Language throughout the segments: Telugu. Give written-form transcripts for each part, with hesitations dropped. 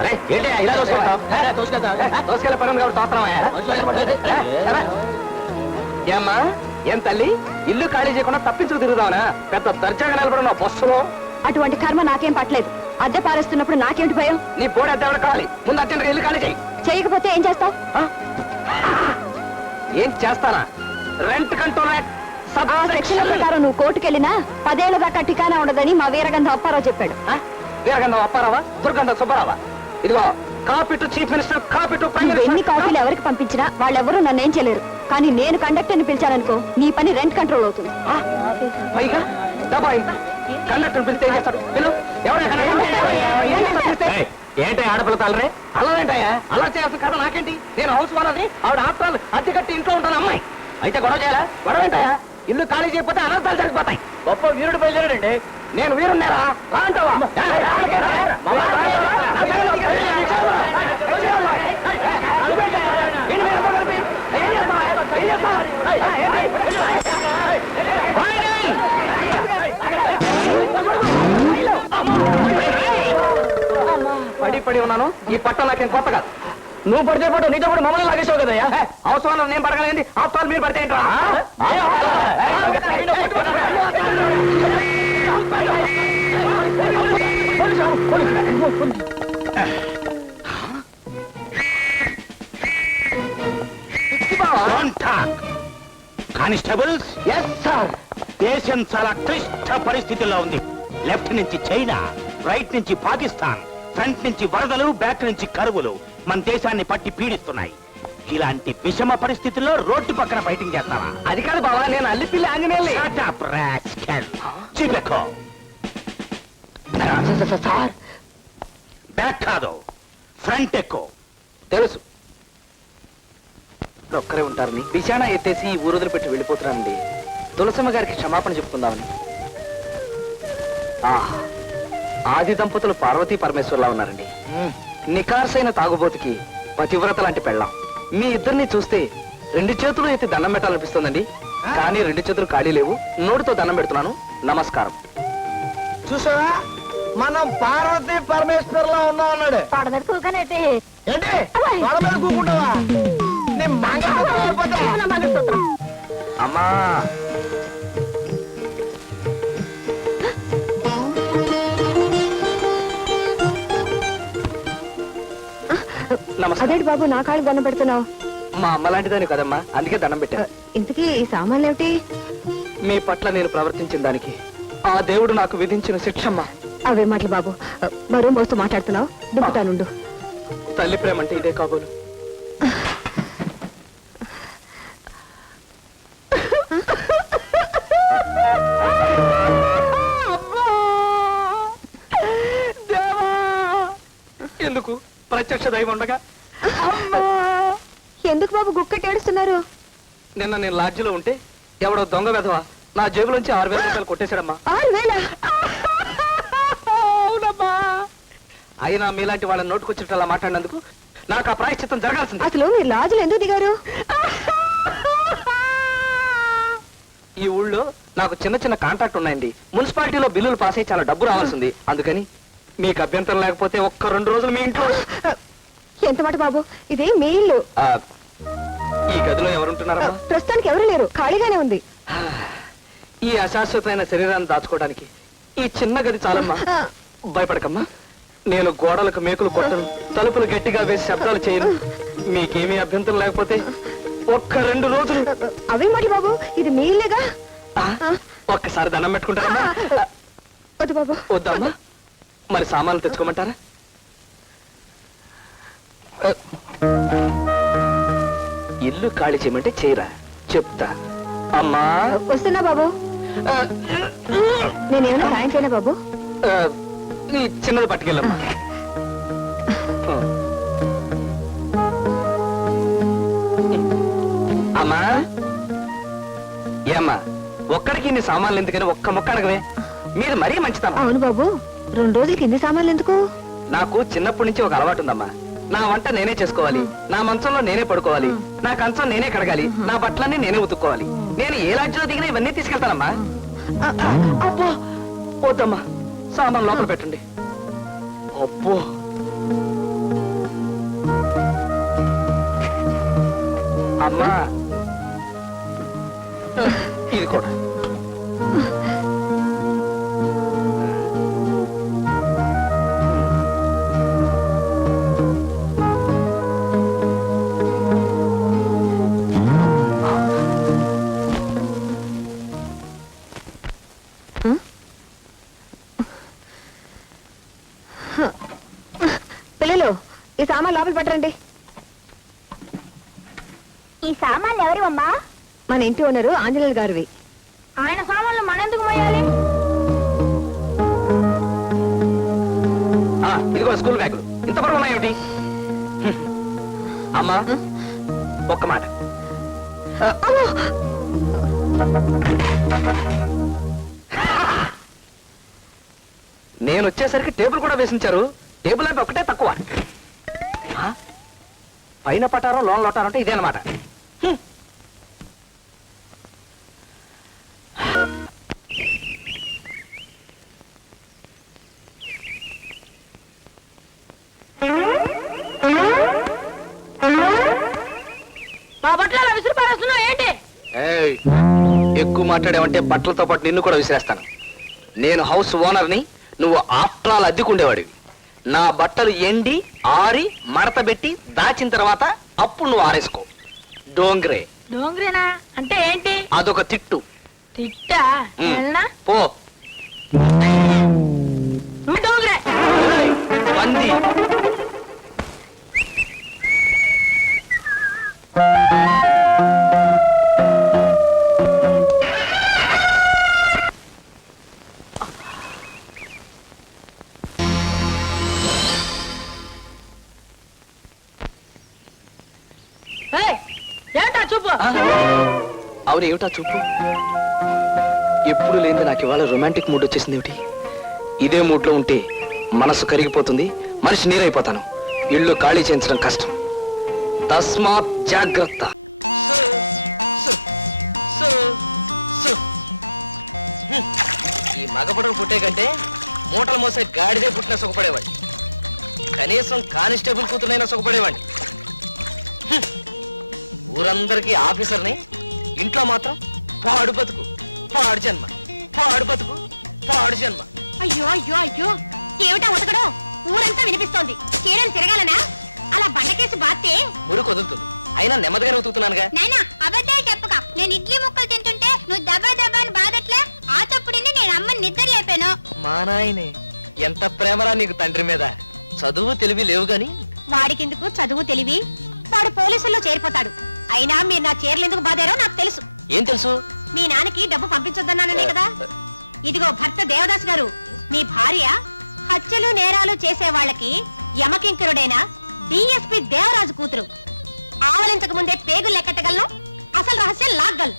ఏంటి ఇలా దోసుకెళ్ళే పని ఏమ్మా ఏం తల్లి ఇల్లు ఖాళీ చేయకుండా తప్పించుకు తిరుగుదావనా పెద్ద దర్జాగా నిలబడిన బస్సులో అటువంటి కర్మ నాకేం పట్టలేదు అద్దె పారేస్తున్నప్పుడు నాకేమిటి భయం నీ బోర్డు అద్దె ఎవరు కావాలి ముందు అర్జెంట్గా ఇల్లు ఖాళీ చేయి చేయకపోతే ఏం చేస్తావు ఏం చేస్తానా రెంట్ కంట్రోల్ ఆ సెక్షన్ల ప్రకారం నువ్వు కోర్టుకెళ్ళినా 10 ఏళ్ల దాకా టికానా ఉండదని మా వీరగంధం అప్పారావు చెప్పాడు వీరగంధం అప్పారావా దుర్గంధం సుబ్బారావా ఇదిగో copy to chief minister copy to prime minister ఎన్ని కాపీలు ఎవరికి పంపించినా వాళ్ళెవరూ నన్నేం చేయలేరు కానీ నేను కండక్టర్ని పిలిచాననుకో నీ పని రెంట్ కంట్రోల్ అవుతుంది పైగా డబాయి కండక్టర్ పిలిస్తే ఏం చేస్తాడు ఏంటి ఆడపిల్ల తాలరే అలా ఏంటయ్యా అలా చేయాల్సిన కదా నాకేంటి నేను హౌస్ ఓనర్ని ఆవిడ ఆఫ్టర్ అద్దె కట్టి ఇంట్లో ఉంటాను అమ్మాయి అయితే గొడవ చేయాలా గొడవ ఏంటయ్యా ఇల్లు ఖాళీ చేయకపోతే అనర్థాలు జరిగిపోతాయి గొప్ప వీరుడు బయలుదేరాడండి నేను వీరున్నారా రా అంటావా పడి పడి ఉన్నాను ఈ పట్టం నాకేం కొత్త కాదు నువ్వు పడితే పట్టు నీతో పాటు మమ్మల్ని లాగేసావు కదయ్యా అవసరం నేను పడగలేండి అవసరాలు మీరు పడితే ఏంట్రా కానిస్టేబుల్స్ ఎస్ సార్ దేశం చాలా క్లిష్ట పరిస్థితుల్లో ఉంది లెఫ్ట్ నుంచి చైనా రైట్ నుంచి పాకిస్తాన్ ఫ్రంట్ నుంచి వరదలు బ్యాక్ నుంచి కరువులు మన దేశాన్ని పట్టి పీడిస్తున్నాయి ఇలాంటి విషమ పరిస్థితుల్లో రోడ్డు పక్కన ఫైటింగ్ చేస్తావా అది కాదు బావా నేను అల్లిపిల్లి ఆంజనేయుల్ని చెప్పెక్కో సార్ బ్యాక్ కాదు ఫ్రంట్ ఎక్కువ తెలుసు ఒక్కరే ఉంటారని బిచానా ఎత్తేసి ఈ ఊరుదులు పెట్టి వెళ్ళిపోతున్నానండి తులసమ్మ గారికి క్షమాపణ చెప్పుకుందామని ఆది దంపతులు పార్వతీ పరమేశ్వర్లా ఉన్నారండి నికార్సైన తాగుబోతుకి పతివ్రత లాంటి పెళ్ళాం మీ ఇద్దరిని చూస్తే 2 చేతులు ఎత్తి దండం పెట్టాలనిపిస్తుందండి కానీ 2 చేతులు ఖాళీ లేవు నోటితో దండం పెడుతున్నాను నమస్కారం చూసావా మనం పార్వతీ పరమేశ్వర్లా ఉన్నాం అన్నాడు ఏంటి వాళ్ళ మీద కూకుంటావా అమ్మా అదేంటి బాబు నా కాళ్ళకి దండం పెడుతున్నావు మా అమ్మ లాంటిదాని కదమ్మా అందుకే దండం పెట్టా ఇంతకీ ఈ సామాన్లు ఏమిటి మీ పట్ల నేను ప్రవర్తించిన దానికి ఆ దేవుడు నాకు విధించిన శిక్షమ్మా అవే మాటలు బాబు బరువు మోస్తూ మాట్లాడుతున్నావు దుంపుతానుండు తల్లి ప్రేమ అంటే ఇదే కాబోలు ఎందుకు ప్రత్యక్ష దైవం ఉండగా ఎందుకు బాబు గుక్కటి ఏడుస్తున్నారు నిన్న నేను లాడ్జిలో ఉంటే ఎవడో దొంగ వెధవా నా జేబులోంచి 6,000 రూపాయలు కొట్టేశాడమ్మా 6,000 అవునమ్మా అయినా మీలాంటి వాళ్ళని నోటుకొచ్చినట్టు అలా మాట్లాడినందుకు నాకు ఆ ప్రాయశ్చిత్తం జరగాల్సింది అసలు మీరు లాజులు ఎందుకు దిగారు ఈ ఊళ్ళో నాకు చిన్న చిన్న కాంట్రాక్ట్ ఉన్నాయండి మున్సిపాలిటీలో బిల్లులు పాస్ అయ్యి చాలా డబ్బు రావాల్సింది అందుకని మీకు అభ్యంతరం లేకపోతే 1-2 రోజులు మీ ఇంట్లో ఎంత మాట బాబు ఇది మీ ఇల్లు ఈ గదిలో ఎవరుంటున్నారమ్మా ప్రస్తుతానికి ఎవరు లేరు ఖాళీగానే ఉంది ఈ అశాశ్వతమైన శరీరాన్ని దాచుకోవడానికి ఈ చిన్న గది చాలమ్మా భయపడకమ్మా నేను గోడలకు మేకులు కొట్టను తలుపులు గట్టిగా వేసి శబ్దాలు చేయను మీకేమీ అభ్యంతరం లేకపోతే 1-2 రోజులు అవే మాట బాబు ఇది మీ ఇల్లేగా ఒక్కసారి దండం పెట్టుకుంటారమ్మా వద్దు బాబు వద్దమ్మా మరి సామాన్లు తెచ్చుకోమంటారా ఇల్లు ఖాళీ చేయమంటే చేయరా చెప్తా అమ్మా వస్తున్నా బాబు నేనేమైనా సాయం చేయనా బాబు ఈ చిన్నది పట్టుకెళ్ళమ్మా అమ్మా ఏమ్మా ఒక్కడికి ఇన్ని సామాన్లు ఎందుకని ఒక్క మొక్క అడగవే మీరు మరీ మంచిదమ్మా అవును బాబు 2 రోజులకి ఇన్ని సామాన్లు ఎందుకు నాకు చిన్నప్పటి నుంచి ఒక అలవాటు ఉందమ్మా నా వంట నేనే చేసుకోవాలి నా మంచంలో నేనే పడుకోవాలి నా కంచం నేనే కడగాలి నా బట్టలన్నీ నేనే ఉతుక్కోవాలి నేను ఏ లాడ్జిలో దిగినా ఇవన్నీ తీసుకెళ్తానమ్మా అబ్బో వద్దమ్మా సామాన్ లోపల పెట్టండి అబ్బో అమ్మా ఇది కూడా పిల్లలు ఈ సామాన్ లోపల పట్టరండి. ఈ సామాన్లు ఎవరివమ్మా? మన ఇంటి ఓనరు ఆంజనేయులు గారివి. ఆయన సామాన్లు మనెందుకు మోయాలి? ఇదిగో స్కూల్ బ్యాగులు ఇంత బరువు ఉన్నాయేమిటి? అమ్మా ఒక్క మాట. నేను వచ్చేసరికి టేబుల్ కూడా వేసించారు. టేబుల్ అంటే ఒకటే తక్కువ. పైన పట్టారో లోన్ లోటారో అంటే ఇదే అనమాట. మా బట్టలు అలా విసిరి పారేస్తున్నావు ఏంటి? ఎక్కువ మాట్లాడేవంటే బట్టలతో పాటు నిన్ను కూడా విసిరేస్తాను. నేను హౌస్ ఓనర్ని, నువ్వు ఆఫ్టర్ ఆల్ అద్దెకుండేవాడివి. నా బట్టలు ఎండి ఆరి మడత పెట్టి దాచిన తర్వాత అప్పుడు నువ్వు ఆరేసుకో. డోంగ్రే. డోంగ్రేనా అంటే ఏంటి? అదొక తిట్టు. తిట్టా? ఉమ్. వెళ్ళనా? పో. డోంగ్రే. పంది. ఏయ్, ఏంటా చూపు? అవును ఏమిటా చూపు? ఎప్పుడు లేని నాకు ఇవాళ రొమాంటిక్ మూడ్ వచ్చేసింది ఏమిటి? ఇదే మూడ్ లో ఉంటే మనసు కరిగిపోతుంది, మనిషి నీరైపోతాను. ఇల్లు ఖాళీ చేయించడం కష్టం. తస్మాత్ జాగ్రత్త. ఈ మగపడకు పుట్టే కంటే మూటలు మోసే గాడిదే పుట్టిన సుఖపడేవాడి. కనీసం కానిస్టేబుల్ కూతురైనా సుఖపడేవాడి. ఊరందరికీ ఆఫీసర్ని, ఇంట్లో మాత్రం పాడు బతుకు, పాడు జన్మ, పాడు బతుకు, పాడు జన్మ. అయ్యో అయ్యో అయ్యో, ఏమిటా ఉతకడం? ఊరంతా వినిపిస్తోంది. చీరలు తిరగాలనా? అలా బండకేసి బాస్తే మురికి వదులుతుంది. అయినా నెమ్మదిగానే ఉతుకుతున్నానుగా. నాయనా అబద్ధాలు చెప్పక. నేను ఇడ్లీ ముక్కలు తింటుంటే నువ్వు దబా దబా అని బాధట్లే. ఆ తప్పుడిని నేను అమ్మని నిద్ర లేపాను. మా నాయనే ఎంత ప్రేమరా నీకు తండ్రి మీద. చదువు తెలివి లేవు గాని. వాడికెందుకు చదువు తెలివి? వాడు పోలీసుల్లో చేరిపోతాడు. అయినా మీరు నా చీరలు ఎందుకు బాధారో నాకు తెలుసు. ఏం తెలుసు? మీ నాన్నకి డబ్బు పంపించొద్దన్నాననే కదా. ఇదిగో భర్త దేవదాస్ గారు, మీ భార్య హత్యలు నేరాలు చేసే వాళ్ళకి యమకింకరుడైన డిఎస్పి దేవరాజు కూతురు. ఆవలించక ముందే పేగులు లెక్కట్టగలను, అసలు రహస్యం లాగ్గలను.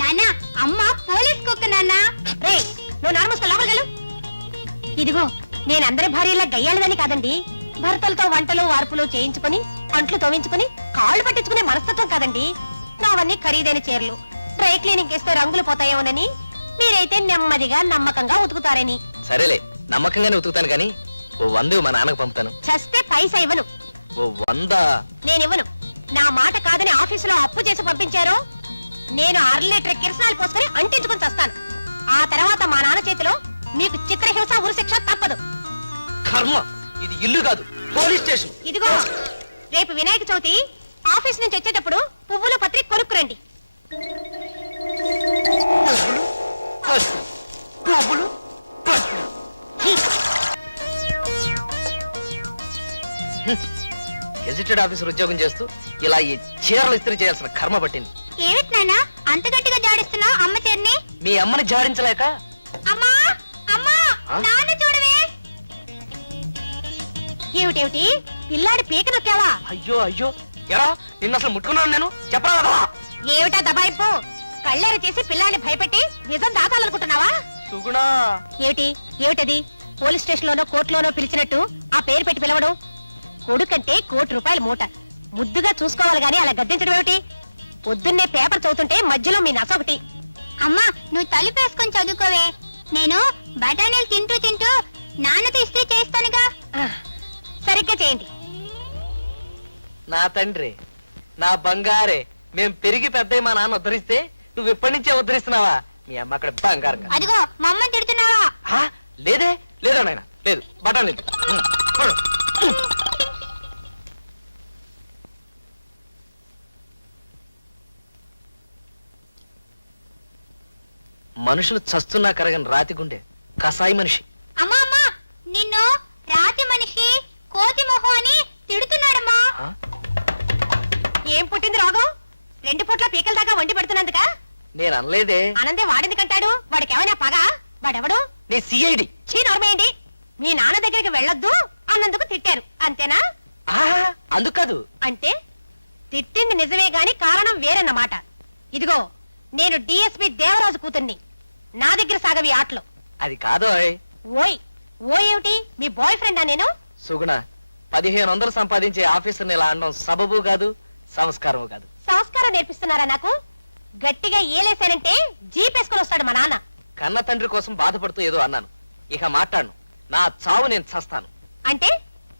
నాన్న అమ్మ పోలీస్ కుక్క నాన్న. రే నువ్వు నార్మల్స్తో లోపలికెళ్ళు. ఇదిగో నేను అందరి భార్యలా గయ్యాళదని కాదండి. భర్తలతో వంటలు వార్పులు చేయించుకుని, అంట్లు తోవించుకుని, కాళ్ళు పట్టించుకునే మనస్తత్వం కాదండి. నావన్నీ ఖరీదైన చీరలు. డ్రై క్లీనింగ్ చేస్తే రంగులు పోతాయేమోనని, మీరైతే నెమ్మదిగా నమ్మకంగా ఉతుకుతారని. సరేలే, నమ్మకంగానే ఉతుకుతాను గాని ఓ 100 మా నాన్నకు పంపుతాను. చస్తే పైసా ఇవ్వను. ఓ 100? నేనివ్వను. నా మాట కాదని ఆఫీసులో అప్పు చేసి పంపించారు. నేను 1/2 లీటర్ కిరసనాలు పోసుకొని అంటించుకుని చస్తాను. ఆ తర్వాత మా నాన్న చేతిలో మీకు చిత్రహింస ఉరిశిక్ష తప్పదు. కర్మ, ఇది ఇల్లు కాదు, పోలీస్ స్టేషన్. ఇదిగో రేపు వినాయక చవితి ఆఫీస్ నుంచి వచ్చేటప్పుడు పువ్వులు పత్రిక కొనుక్కురండి. పువ్వులు, పత్రి. గెజిటెడ్ ఆఫీసర్ ఉద్యోగం చేస్తూ ఇలా ఈ చీరలు ఇస్త్రీ చేయాల్సిన కర్మ పట్టింది. ఏమిటి నాన్న అంత గట్టిగా జాడిస్తున్నావు అమ్మ చీరని? మీ అమ్మని జాడించలేక. అమ్మా అమ్మా, నాన్న చూడవే. ఏమిటేమిటి పిల్లాడి పీక నొక్కావా? అయ్యో అయ్యో, ఎరా నిన్ను అసలు ముట్టుకున్నాను నేను, చెప్పరా? ఏమిటా దబాయింపు? కళ్ళేరు చేసి పిల్లాడిని భయపెట్టి నిజం దాచాలనుకుంటున్నావా? సుగుణా. ఏమిటది? పోలీస్ స్టేషన్ లోనో కోర్టులోనో పిలిచినట్టు ఆ పేరు పెట్టి పిలవడం? కొడుకంటే ₹1 కోటి మూట. ముద్దుగా చూసుకోవాలి గాని అలా గద్దించడం ఏమిటి? పొద్దున్నే పేపర్ చదువుతుంటే మధ్యలో మీ నసొకటి. అమ్మా నువ్వు తలుపేసుకొని చదువుకోవే. నేను బఠానీలు తింటూ తింటూ నాన్నతో ఇస్త్రీ చేస్తానుగా. సరిగ్గా చేయండి. నా తండ్రి, నా బంగారే, మేం పెరిగి పెద్ద మా నాన్న ఉద్ధరిస్తే నువ్వు ఎప్పటి నుంచే ఉద్ధరిస్తున్నావా? మీ అమ్మ అక్కడ బంగారం. అదిగో మా అమ్మని తిడుతున్నావా? లేదే, లేదా నాయన, లేదు. బట్టలు లేదు. మనుషులు చస్తున్నా కరగని రాతి గుండె కసాయి మనిషి. అమ్మా అమ్మా, నిన్ను రాతి మనిషి కోతి మొహం అని తిడుతున్నాడమ్మా. ఏం పుట్టింది రోగం? 2 పూట్ల పీకల దాకా వండి పెడుతున్నందుక? నేను అనలేదే. ఆనందే వాడెందుకంటాడు? వాడికి ఏమైనా పగ? వాడెవడు? నీ సిఐడి. చీ నోర్మేయండి. మీ నాన్న దగ్గరికి వెళ్ళొద్దు అన్నందుకు తిట్టారు అంతేనా? అందుకు కాదు. అంటే తిట్టింది నిజమే గాని కారణం వేరన్నమాట. ఇదిగో నేను డిఎస్పి దేవరాజు కూతుర్ని. నా దగ్గర సాగవి ఆటలు. అది కాదు. ఓయ్ ఓయ్ ఏమిటి? మీ బాయ్ ఫ్రెండా నేను? సుగుణ, 1500 సంపాదించే ఆఫీసర్ని ఇలా అనడం సబబు కాదు, సంస్కారము కాదు. సంస్కారం నేర్పిస్తున్నారా నాకు? గట్టిగా ఏలేశానంటే జీపేసుకొని వస్తాడు మా నాన్న. కన్న తండ్రి కోసం బాధపడుతూ ఏదో అన్నాను. ఇక మాట్లాడను. నా చావు నేను చస్తాను. అంటే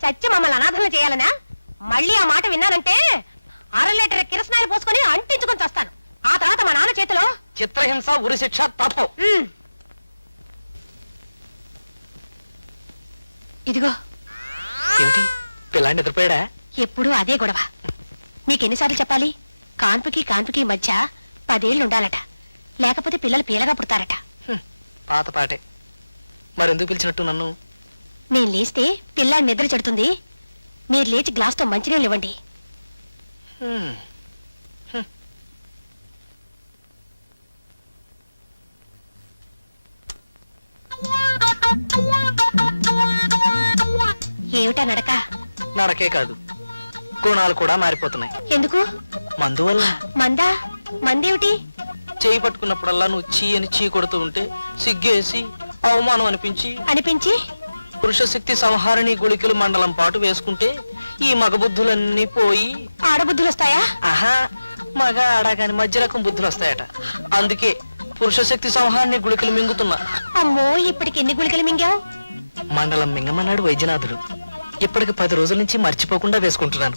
చచ్చి మమ్మల్ని అనాథలు చేయాలనా? మళ్ళీ ఆ మాట విన్నానంటే 1/2 లీటర్ కిరసనాయలు పోసుకొని అంటించుకొని చస్తాను. ఆ తర్వాత మా నాన్న చేతిలో చిత్రహింస, ఉరిశిక్ష తప్పు. ఇదిగో. ఏమిటి, పిల్లాన్ని నిద్రపోయాడా? ఎప్పుడూ అదే గొడవ. మీకెన్నిసార్లు చెప్పాలి? కాన్పుకి మధ్య 10 ఏళ్ళు ఉండాలట. లేకపోతే పిల్లలు పీలగా పుడతారట. పాత పాటే. మరెందుకు పిలిచినట్టు నన్ను? నేను లేస్తే పిల్లాడి నిద్ర చెడుతుంది. మీరు లేచి గ్లాస్తో మంచినీళ్ళు ఇవ్వండి. ఏమిటా నడక? నడకే కాదు, గుణాలు కూడా మారిపోతున్నాయి. ఎందుకు? మందు వల్ల. మందా? మందేమిటి? చేయి పట్టుకున్నప్పుడల్లా నువ్వు చీ అని చీ కొడుతూ ఉంటే సిగ్గేసి అవమానం అనిపించి పురుష శక్తి సంహారిణి గుళికలు మండలం పాటు వేసుకుంటే ఈ మగ బుద్ధులన్నీ పోయి ఆడబుద్ధులు వస్తాయా? ఆహా, మగ ఆడగాని మధ్య రకం బుద్ధులు వస్తాయట. అందుకే పురుష శక్తి సంహారిణి గుళికలు మింగుతున్నా. అమ్మో, ఇప్పటికి ఎన్ని గుళికలు మింగావు? మండలం మింగమన్నాడు వైద్యనాథుడు. ఇప్పటికి 10 రోజుల నుంచి మర్చిపోకుండా వేసుకుంటున్నాను.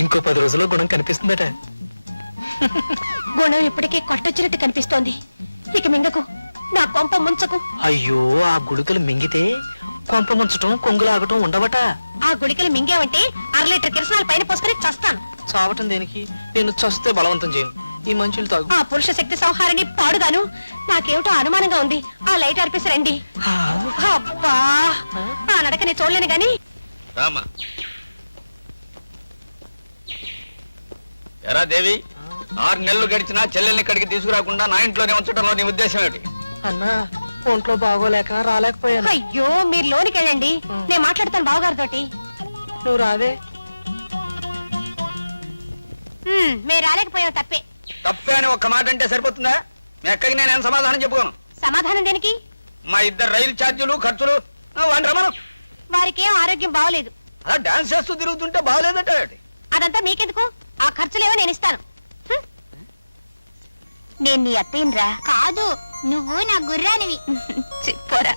ఇంకో 10 రోజుల్లో గుణం కనిపిస్తుందట. గుణం ఇప్పటికే కొట్టొచ్చినట్టు కనిపిస్తోంది. ఇక మింగకు, నా కొంప ముంచకు. అయ్యో, ఆ గుళికలు మింగితే కొంప ముంచటం, కొంగులాగటం ఉండవట. ఆ గుళికలు మింగావంటే 1/2 లీటర్ కిరసనాలు పైన పోసుకొని చస్తాను. చావటం దేనికి? నేను చస్తే బలవంతం చేయను. ఈ మంచులు తాగు. ఆ పురుష శక్తి సంహారాన్ని పాడుగాను. నాకేమిటో అనుమానంగా ఉంది. ఆ లైట్ అర్పేసి రండి. అబ్బా, ఆ నడక నేను చూడలేను గాని. రామా. ఎరా దేవి, 6 నెలలు గడిచినా చెల్లెల్ని ఇక్కడికి తీసుకురాకుండా నా ఇంట్లోనే ఉంచడంలో నీ ఉద్దేశం ఏమిటి? అన్నా, ఒంట్లో బాగోలేక రాలేకపోయాను. అయ్యో, మీరు లోనికి వెళ్ళండి, నేను మాట్లాడతాను బావగారితోటి. నువ్వు రావే. మీరు రాలేకపోయావు తప్పే. తప్పే అని ఒక్క మాట అంటే సరిపోతుందా? మీ అక్కకి నేనేం సమాధానం చెప్పుకోను. సమాధానం దేనికి? మా ఇద్దరు రైలు ఛార్జీలు, ఖర్చులు వాడిని రమను. వారికేం ఆరోగ్యం బాగోలేదు. అలా డాన్స్ చేస్తూ తిరుగుతుంటే బాగోలేదట. అదంతా మీకెందుకు? ఆ ఖర్చులేవో నేను ఇస్తాను. నేను నీ అత్తయ్యరా? కాదు, నువ్వు నా గుర్రానివి. చెప్పరా.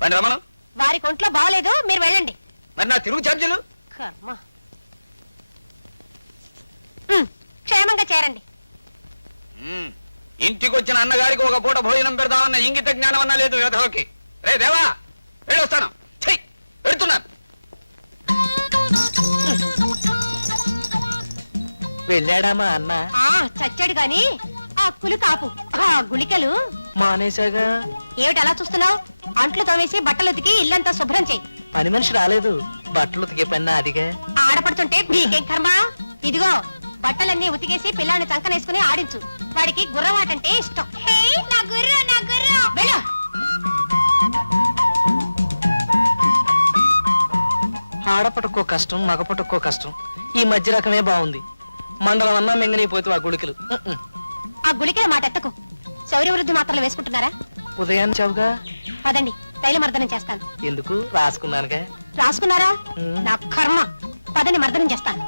వాడిని రమను. వారికి ఒంట్లో బాగోలేదు, మీరు వెళ్ళండి. మరి నా తిరుగు ఛార్జీలు? కర్మ. క్షేమంగా చేరండి. ఇంటికి వచ్చిన అన్నగారికి ఒక పూట భోజనం పెడదామన్న ఇంగిత జ్ఞానం అన్నా లేదు వేధవకి. రే దేవా, వెళ్ళొస్తాను. పెడుతున్నాను. వెళ్ళాడా మా అన్న? చచ్చాడు గాని ఆ కులు కాపు. ఆ గుళికలు మానేశాగా. ఏమిటి అలా చూస్తున్నావు? అంట్లు తోమేసి బట్టలు ఉతికి ఇల్లంతా శుభ్రం చేయి. పని మనిషి రాలేదు, బట్టలు ఉతికే పని అదిగా. ఆడపడుతుంటే నీకేం కర్మ? ఇదిగో, బట్టలన్నీ ఉతికేసి పిల్లాన్ని చంకనేసుకుని ఆడించు. వాడికి గుర్రవాటంటే ఇష్టం. వెళ్ళు. ఆడపటక్కో కష్టం, మగపటక్కో కష్టం. ఈ మధ్య రకమే బాగుంది. మండలం అన్నా మింగనైపోతూ ఆ గుళికలు. ఆ గుళికల మాట ఎత్తకు. శౌర్య వృద్ధి మాత్రలు వేసుకుంటున్నారా? ఉదయాన్ని చావుగా. పదండి, తైలమర్దనం చేస్తాను. ఎందుకు? రాసుకున్నానుగా. రాసుకున్నారా? నా కర్మ. పదండి, మర్దనం చేస్తాను.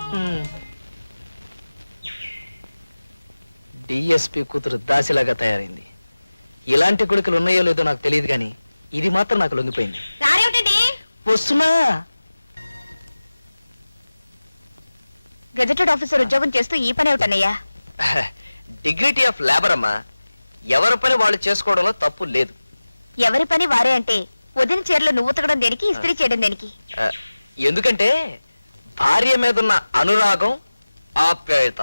డిఎస్పి కూతురు దాసిలాగా తయారైంది. ఇలాంటి గుళికలు ఉన్నాయో లేదో నాకు తెలియదు, కానీ ఇది మాత్రం నాకు లొంగిపోయింది. రారేమిటండి, వస్తున్నా. గెజెటెడ్ ఆఫీసర్ ఉద్యోగం చేస్తూ ఈ పని ఏమిటన్నయ్యా? డిగ్నిటీ ఆఫ్ లేబర్ అమ్మా. ఎవరి పని వాళ్ళు చేసుకోవడంలో తప్పు లేదు. ఎవరి పని వారే అంటే వదిన చీరలు నువ్వు ఉతకడం దేనికి, ఇస్త్రీ చేయడం దేనికి? ఎందుకంటే భార్య మీద ఉన్న అనురాగం, ఆప్యాయత.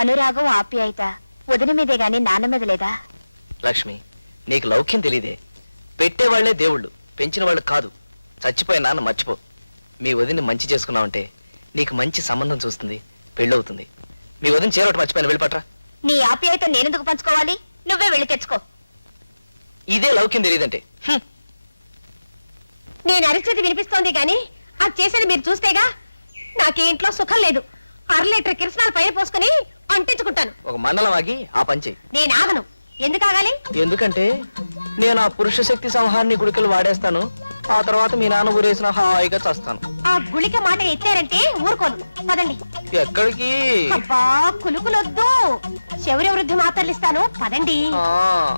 అనురాగం, ఆప్యాయత వదిన మీదే గాని నాన్న మీద లేదా? లక్ష్మి, నీకు లౌక్యం తెలీదే. పెట్టేవాళ్లే దేవుళ్ళు, పెంచిన వాళ్ళు కాదు. చచ్చిపోయిన నాన్న మర్చిపో. మీ వదిన్ని మంచి చేసుకున్నావంటే నీకు మంచి సంబంధం చూస్తుంది, పెళ్ళవుతుంది. మీ వదిన చేరొకటి మర్చిపోయిన వెళ్ళిపట్రా. నీ ఆప్యాయత నేనెందుకు పంచుకోవాలి? నువ్వే వెళ్ళి తెచ్చుకో. ఇదే లౌక్యం తెలియదంటే. నేను అరిచేది వినిపిస్తోంది గాని అది చేసేది మీరు చూస్తేగా. నాకు ఈ ఇంట్లో సుఖం లేదు. 1/2 లీటర్ కిరసనాలు పైన పోసుకుని అంటించుకుంటాను. ఒక మండలం ఆగి ఆ పంచే. నేను ఆగను. ఎందుకు ఆగాలి? ఎందుకంటే నేను ఆ పురుష శక్తి సంహారిని గుడికలు వాడేస్తాను. ఆ తర్వాత మీ నాన్న ఊరేసిన హాయిగా చస్తాను. ఆ గుళిక మాట ఎత్తారంటే ఊరుకోదు. పదండి. ఎక్కడికి? అబ్బా కులుకులొద్దు. శౌర్య వృద్ధి మాత్రలు ఇస్తాను. పదండి. ఆ